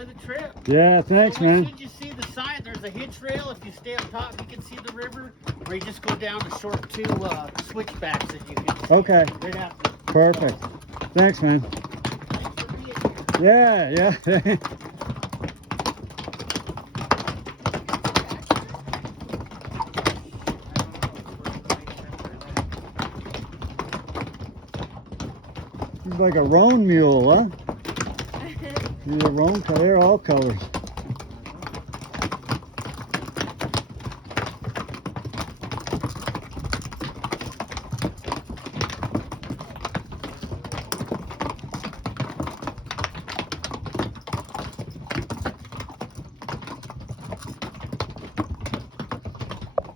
enjoy the trip. Yeah, thanks, so man. Should you see the sign? There's a hitch rail. If you stay up top, you can see the river. Or you just go down the short two switchbacks that you can see. Okay. Right after. Perfect. Thanks, man. Thanks for being here. Yeah, yeah. He's like a roan mule, huh? He's a roan color. They're all colors.